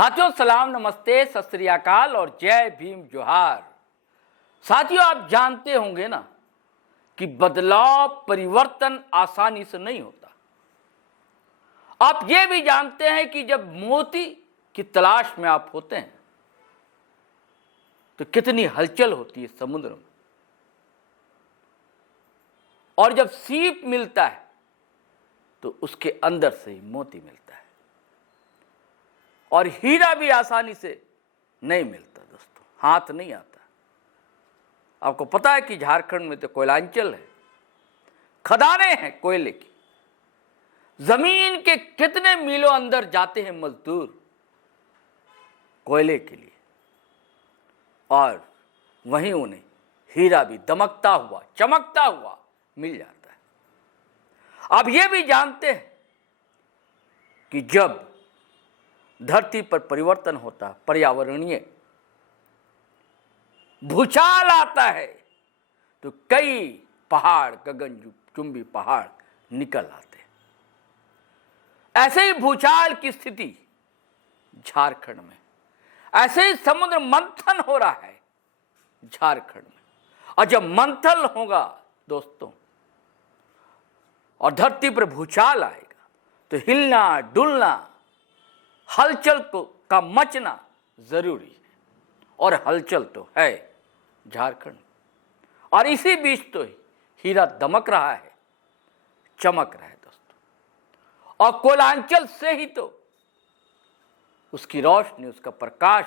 साथियों सलाम, नमस्ते, सत श्री अकाल और जय भीम जोहार। साथियों, आप जानते होंगे ना कि बदलाव परिवर्तन आसानी से नहीं होता। आप ये भी जानते हैं कि जब मोती की तलाश में आप होते हैं तो कितनी हलचल होती है समुद्र में, और जब सीप मिलता है तो उसके अंदर से ही मोती मिलता है। और हीरा भी आसानी से नहीं मिलता दोस्तों, हाथ नहीं आता। आपको पता है कि झारखंड में तो कोयलांचल है, खदानें हैं कोयले की। जमीन के कितने मीलों अंदर जाते हैं मजदूर कोयले के लिए, और वहीं उन्हें हीरा भी दमकता हुआ, चमकता हुआ मिल जाता है। आप ये भी जानते हैं कि जब धरती पर परिवर्तन होता, पर्यावरणीय भूचाल आता है तो कई पहाड़, गगनचुंबी पहाड़ निकल आते हैं। ऐसे ही भूचाल की स्थिति झारखंड में, ऐसे ही समुद्र मंथन हो रहा है झारखंड में। और जब मंथन होगा दोस्तों और धरती पर भूचाल आएगा तो हिलना डुलना, हलचल का मचना जरूरी है। और हलचल तो है झारखंड, और इसी बीच तो हीरा दमक रहा है, चमक रहा है दोस्तों। और कोयलांचल से ही तो उसकी रोशनी, उसका प्रकाश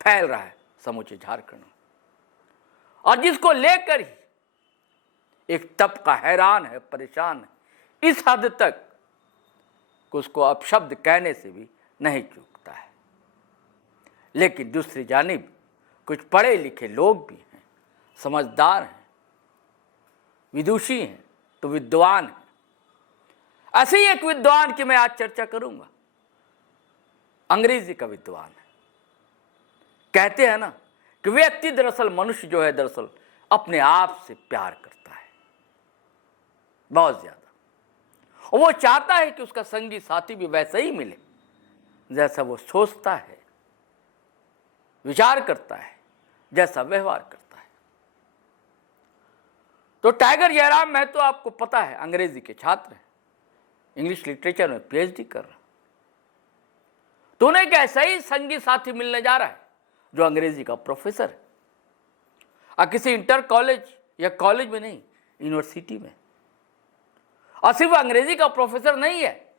फैल रहा है समूचे झारखंड में। और जिसको लेकर ही एक तबका हैरान है, परेशान है, इस हद तक कि उसको अपशब्द कहने से भी नहीं चूकता है। लेकिन दूसरी जानिब कुछ पढ़े लिखे लोग भी हैं, समझदार हैं, विदुषी हैं, तो विद्वान हैं। ऐसे ही एक विद्वान की मैं आज चर्चा करूंगा, अंग्रेजी का विद्वान है। कहते हैं ना कि व्यक्ति दरअसल, मनुष्य जो है दरअसल अपने आप से प्यार करता है बहुत ज्यादा, और वो चाहता है कि उसका संगी साथी भी वैसा ही मिले जैसा वो सोचता है, विचार करता है, जैसा व्यवहार करता है। तो टाइगर जयराम महतो, आपको पता है, अंग्रेजी के छात्र हैं, इंग्लिश लिटरेचर में पीएचडी कर रहा। तो उन्हें एक ऐसा ही संगी साथी मिलने जा रहा है जो अंग्रेजी का प्रोफेसर है, और किसी इंटर कॉलेज या कॉलेज में नहीं, यूनिवर्सिटी में। और सिर्फ अंग्रेजी का प्रोफेसर नहीं है,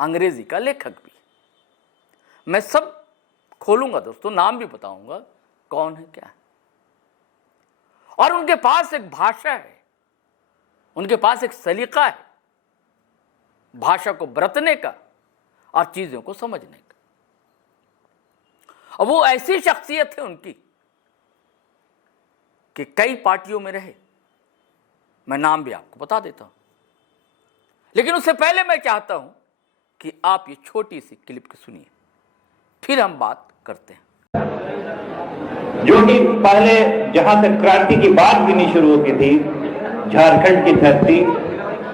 अंग्रेजी का लेखक भी। मैं सब खोलूंगा दोस्तों, नाम भी बताऊंगा कौन है क्या है। और उनके पास एक भाषा है, उनके पास एक सलीका है भाषा को बरतने का और चीजों को समझने का। और वो ऐसी शख्सियत है उनकी कि कई पार्टियों में रहे। मैं नाम भी आपको बता देता हूं, लेकिन उससे पहले मैं चाहता हूं कि आप ये छोटी सी क्लिप को सुनिए, फिर हम बात करते हैं। जो कि पहले जहां तक क्रांति की बात भी नहीं शुरू होती थी, झारखंड की धरती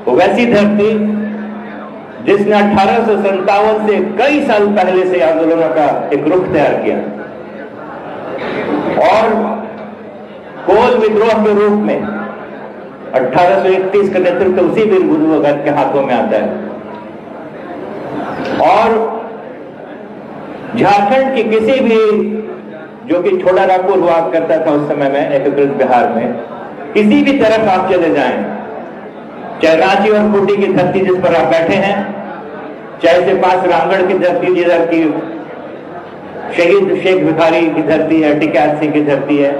वो वैसी धरती जिसने 1857 से कई साल पहले से आंदोलनों का एक रुख तैयार किया, और कोल विद्रोह के रूप में 1831 का नेतृत्व उसी वीर बुद्धू भगत के हाथों में आता है। और झारखंड की किसी भी, जो कि छोटा रायपुर हुआ करता था उस समय में, एकीकृत बिहार में, किसी भी तरफ आप चले जाएं, चाहे रांची और खूंटी की धरती जिस पर आप बैठे हैं, चाहे से पास रामगढ़ की धरती जिधर की शहीद शेख भिखारी की धरती है, टिकैत सिंह की धरती है,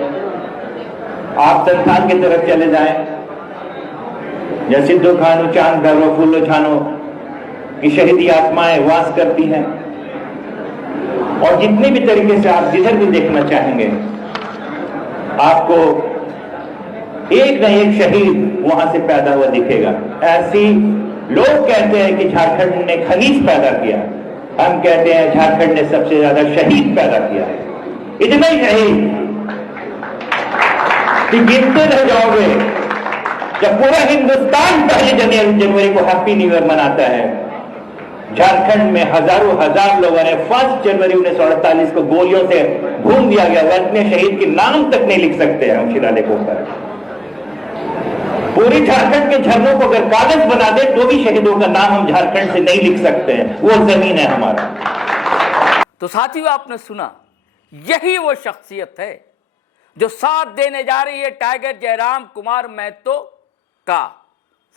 आप संस्थान की तरफ चले जाएं, या सिद्धू खानू, चांद भैरव, फूलो छानो की शहीदी आत्माएं वास करती हैं। और जितने भी तरीके से आप जिधर भी देखना चाहेंगे, आपको एक न एक शहीद वहां से पैदा हुआ दिखेगा। ऐसी लोग कहते हैं कि झारखंड ने खनीज पैदा किया, हम कहते हैं झारखंड ने सबसे ज्यादा शहीद पैदा किया। इतना ही शहीद कि गिनते रह जाओगे। जब पूरा हिंदुस्तान 1 जनवरी को हैप्पी न्यू ईयर मनाता है, झारखंड में हजारों हजार लोगों ने 1 जनवरी 1948 को गोलियों से भून दिया गया, वह अपने शहीद के नाम तक नहीं लिख सकते हैं उन शिलालेखों पर। पूरी झारखंड के झरनों को अगर कागज बना दे तो भी शहीदों का नाम हम झारखंड से नहीं लिख सकते हैं, वो जमीन है हमारा। तो साथियों, आपने सुना, यही वो शख्सियत है जो साथ देने जा रही है टाइगर जयराम कुमार महतो का।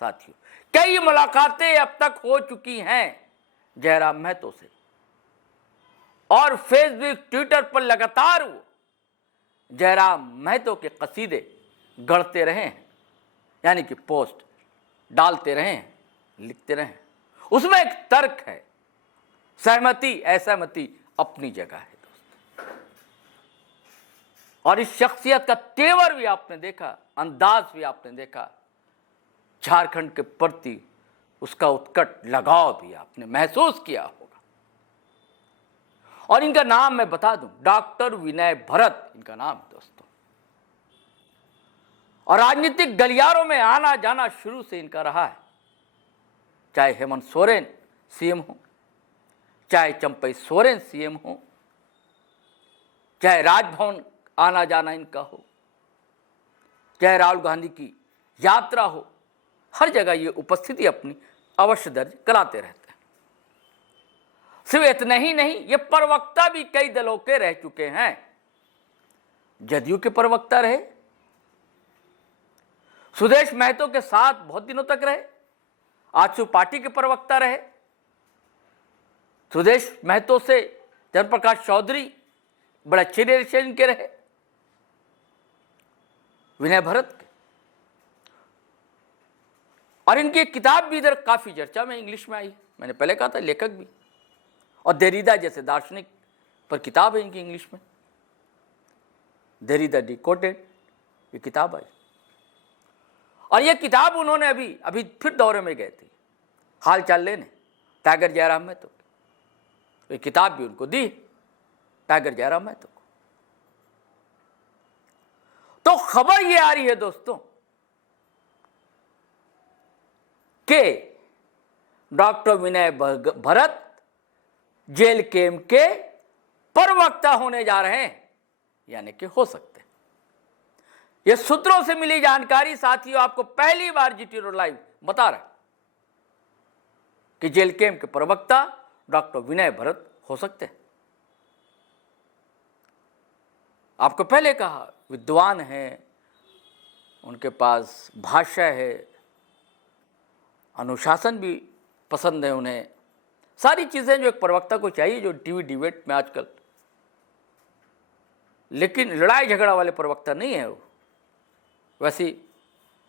साथियों, कई मुलाकातें अब तक हो चुकी हैं जयराम महतो से, और फेसबुक ट्विटर पर लगातार वो जयराम महतो के कसीदे गढ़ते रहे हैं, यानी कि पोस्ट डालते रहे हैं, लिखते रहे हैं। उसमें एक तर्क है, सहमति असहमति अपनी जगह है दोस्त। और इस शख्सियत का तेवर भी आपने देखा, अंदाज भी आपने देखा, झारखंड के प्रति उसका उत्कट लगाव भी आपने महसूस किया होगा। और इनका नाम मैं बता दूं, डॉक्टर विनय भरत इनका नाम है दोस्तों। और राजनीतिक गलियारों में आना जाना शुरू से इनका रहा है, चाहे हेमंत सोरेन सीएम हो, चाहे चंपई सोरेन सीएम हो, चाहे राजभवन आना जाना इनका हो, चाहे राहुल गांधी की यात्रा हो, हर जगह ये उपस्थिति अपनी अवश्य दर्ज कराते रहते हैं। सिर्फ इतना ही नहीं, ये प्रवक्ता भी कई दलों के रह चुके हैं। जदयू के प्रवक्ता रहे, सुदेश महतो के साथ बहुत दिनों तक रहे, आजसू पार्टी के प्रवक्ता रहे। सुदेश महतो से जयप्रकाश चौधरी बड़े अच्छे रिलेशन के रहे, विनय भरत के। और इनकी एक किताब भी इधर काफी चर्चा में इंग्लिश में आई है, मैंने पहले कहा था लेखक भी, और देरीदा जैसे दार्शनिक पर किताब है इनकी इंग्लिश में, देरीदा डिकोडेड, ये किताब आई। और ये किताब उन्होंने अभी फिर दौरे में गए थे हाल चाल लेने टाइगर जयराम महतो, तो ये किताब भी उनको दी टाइगर जयराम महतो को। तो खबर ये आ रही है दोस्तों कि डॉक्टर विनय भरत जेल कैंप के प्रवक्ता होने जा रहे हैं, यानी कि हो सकते हैं। यह सूत्रों से मिली जानकारी साथियों, आपको पहली बार जीटी रोड लाइव बता रहा है कि जेल कैंप के प्रवक्ता डॉक्टर विनय भरत हो सकते हैं। आपको पहले कहा, विद्वान है, उनके पास भाषा है, अनुशासन भी पसंद है उन्हें, सारी चीज़ें जो एक प्रवक्ता को चाहिए, जो टीवी डिबेट में आजकल। लेकिन लड़ाई झगड़ा वाले प्रवक्ता नहीं है वो, वैसी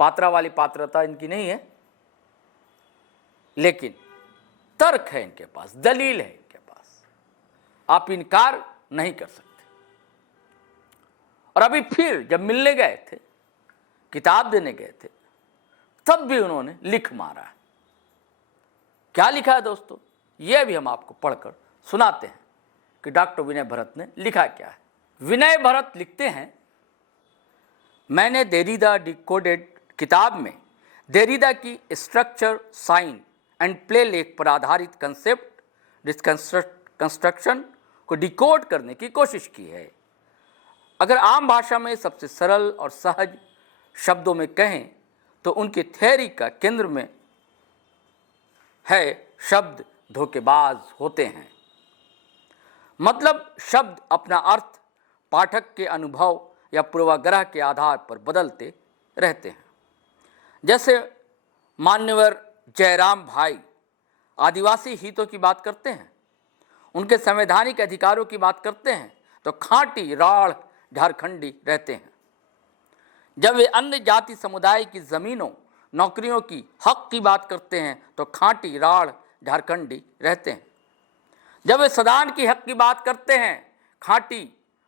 पात्रा वाली पात्रता इनकी नहीं है, लेकिन तर्क है इनके पास, दलील है इनके पास, आप इनकार नहीं कर सकते। और अभी फिर जब मिलने गए थे, किताब देने गए थे, तब भी उन्होंने लिख मारा। क्या लिखा है दोस्तों, यह भी हम आपको पढ़कर सुनाते हैं कि डॉक्टर विनय भरत ने लिखा क्या है। विनय भरत लिखते हैं, मैंने देरीदा डिकोडेड किताब में देरीदा की स्ट्रक्चर, साइन एंड प्ले लेख पर आधारित कंसेप्ट कंस्ट्रक्शन को डिकोड करने की कोशिश की है। अगर आम भाषा में सबसे सरल और सहज शब्दों में कहें तो उनकी थ्योरी का केंद्र में है शब्द धोखेबाज होते हैं। मतलब शब्द अपना अर्थ पाठक के अनुभव या पूर्वाग्रह के आधार पर बदलते रहते हैं। जैसे मान्यवर जयराम भाई आदिवासी हितों की बात करते हैं, उनके संवैधानिक अधिकारों की बात करते हैं, तो खांटी राढ़ झारखंडी रहते हैं। जब वे अन्य जाति समुदाय की ज़मीनों नौकरियों की हक की बात करते हैं तो खांटी राढ़ झारखंडी रहते हैं। जब वे सदान की हक की बात करते हैं, खांटी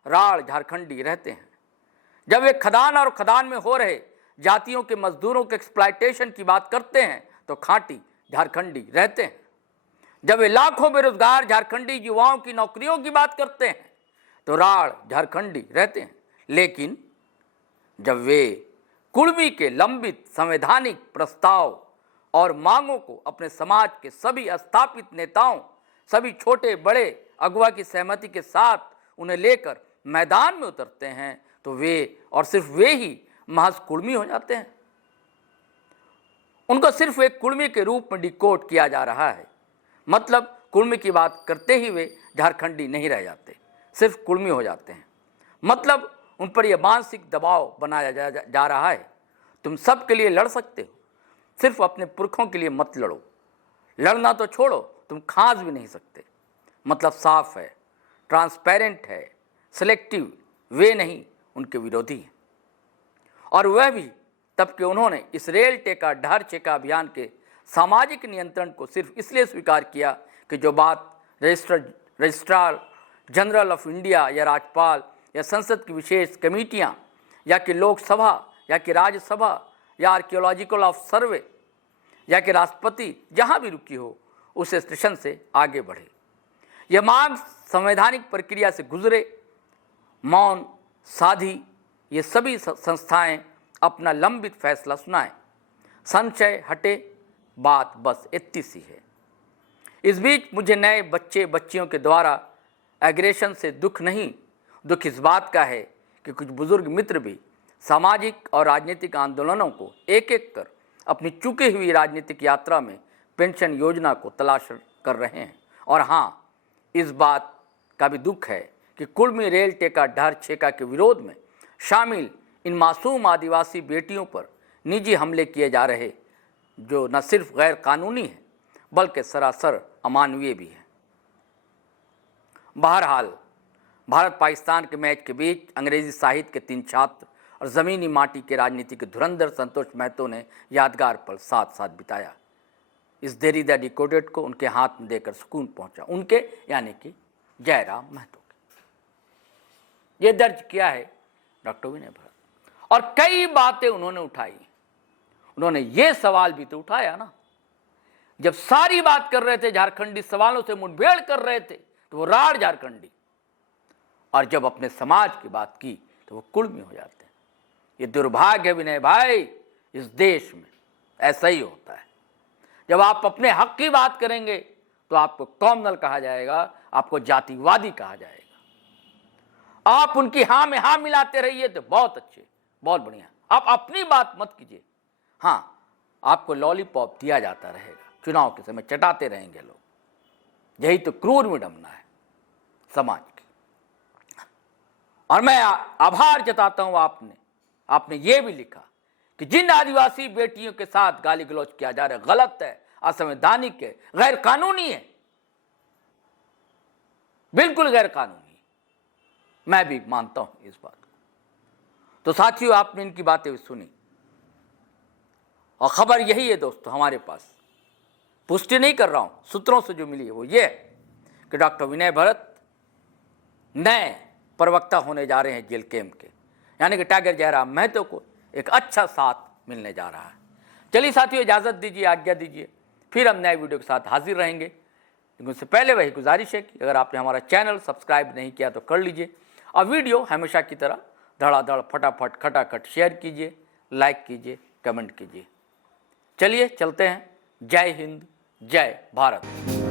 राढ़ झारखंडी रहते हैं। जब वे खदान और खदान में हो रहे जातियों के मजदूरों के एक्सप्लॉयटेशन की बात करते हैं तो खांटी झारखंडी रहते हैं। जब वे लाखों बेरोजगार झारखंडी युवाओं की नौकरियों की बात करते हैं तो राढ़ झारखंडी रहते हैं। लेकिन जब वे कुर्मी के लंबित संवैधानिक प्रस्ताव और मांगों को अपने समाज के सभी स्थापित नेताओं, सभी छोटे बड़े अगुवा की सहमति के साथ उन्हें लेकर मैदान में उतरते हैं तो वे और सिर्फ वे ही महज कुर्मी हो जाते हैं। उनको सिर्फ एक कुर्मी के रूप में डिकोड किया जा रहा है। मतलब कुर्मी की बात करते ही वे झारखंडी नहीं रह जाते, सिर्फ कुर्मी हो जाते हैं। मतलब उन पर यह मानसिक दबाव बनाया जा रहा है, तुम सब के लिए लड़ सकते हो, सिर्फ अपने पुरखों के लिए मत लड़ो। लड़ना तो छोड़ो, तुम खास भी नहीं सकते। मतलब साफ है, ट्रांसपेरेंट है, सिलेक्टिव वे नहीं, उनके विरोधी हैं। और वह भी तब कि उन्होंने इस रेल टेका ढार चेका अभियान के सामाजिक नियंत्रण को सिर्फ इसलिए स्वीकार किया कि जो बात रजिस्ट्रार जनरल ऑफ इंडिया या राज्यपाल या संसद की विशेष कमेटियां या कि लोकसभा या कि राज्यसभा या आर्कियोलॉजिकल ऑफ सर्वे या कि राष्ट्रपति जहां भी रुकी हो उस स्टेशन से आगे बढ़े। यह मांग संवैधानिक प्रक्रिया से गुजरे, मौन साधी ये सभी संस्थाएं अपना लंबित फैसला सुनाएं, संशय हटे, बात बस इतनी सी है। इस बीच मुझे नए बच्चे बच्चियों के द्वारा एग्रेशन से दुख नहीं, दुख इस बात का है कि कुछ बुजुर्ग मित्र भी सामाजिक और राजनीतिक आंदोलनों को एक एक कर अपनी चुकी हुई राजनीतिक यात्रा में पेंशन योजना को तलाश कर रहे हैं। और हाँ, इस बात का भी दुख है कि कुर्मी रेल टेका ढार छेका के विरोध में शामिल इन मासूम आदिवासी बेटियों पर निजी हमले किए जा रहे, जो न सिर्फ गैर कानूनी हैं बल्कि सरासर अमानवीय भी हैं। बहरहाल, भारत पाकिस्तान के मैच के बीच अंग्रेजी साहित्य के 3 छात्र और ज़मीनी माटी के राजनीति के धुरंधर संतोष महतो ने यादगार पल साथ साथ बिताया। इस देरीदा डिकोडेड को उनके हाथ में देकर सुकून पहुंचा, उनके यानी कि जयराम महतो के। ये दर्ज किया है डॉक्टर विनय भरत। और कई बातें उन्होंने उठाई। उन्होंने ये सवाल भी तो उठाया ना, जब सारी बात कर रहे थे झारखंडी सवालों से मुठभेड़ कर रहे थे तो वो राढ़ झारखंडी, और जब अपने समाज की बात की तो वो कुर्मी हो जाते हैं। ये दुर्भाग्य है विनय भाई, इस देश में ऐसा ही होता है। जब आप अपने हक की बात करेंगे तो आपको कॉमनल कहा जाएगा, आपको जातिवादी कहा जाएगा। आप उनकी हाँ में हाँ मिलाते रहिए तो बहुत अच्छे, बहुत बढ़िया। आप अपनी बात मत कीजिए। हाँ, आपको लॉलीपॉप दिया जाता रहेगा, चुनाव के समय चटाते रहेंगे लोग। यही तो क्रूर विडंबना है समाज की। और मैं आभार जताता हूं आपने ये भी लिखा कि जिन आदिवासी बेटियों के साथ गाली गलौज किया जा रहा है गलत है, असंवैधानिक है, गैर कानूनी है, बिल्कुल गैर कानूनी। मैं भी मानता हूं इस बात को। तो साथियों, आपने इनकी बातें भी सुनी और खबर यही है दोस्तों, हमारे पास पुष्टि नहीं कर रहा हूं, सूत्रों से जो मिली है वो ये है कि डॉक्टर विनय भरत नए प्रवक्ता होने जा रहे हैं जेल कैंप के, यानी कि टाइगर जयराम महतो को एक अच्छा साथ मिलने जा रहा है। चलिए साथियों, इजाज़त दीजिए, आज्ञा दीजिए, फिर हम नए वीडियो के साथ हाजिर रहेंगे। लेकिन उससे पहले वही गुजारिश है कि अगर आपने हमारा चैनल सब्सक्राइब नहीं किया तो कर लीजिए, और वीडियो हमेशा की तरह धड़ाधड़ फटाफट खटाखट शेयर कीजिए, लाइक कीजिए, कमेंट कीजिए। चलिए चलते हैं। जय हिंद, जय भारत।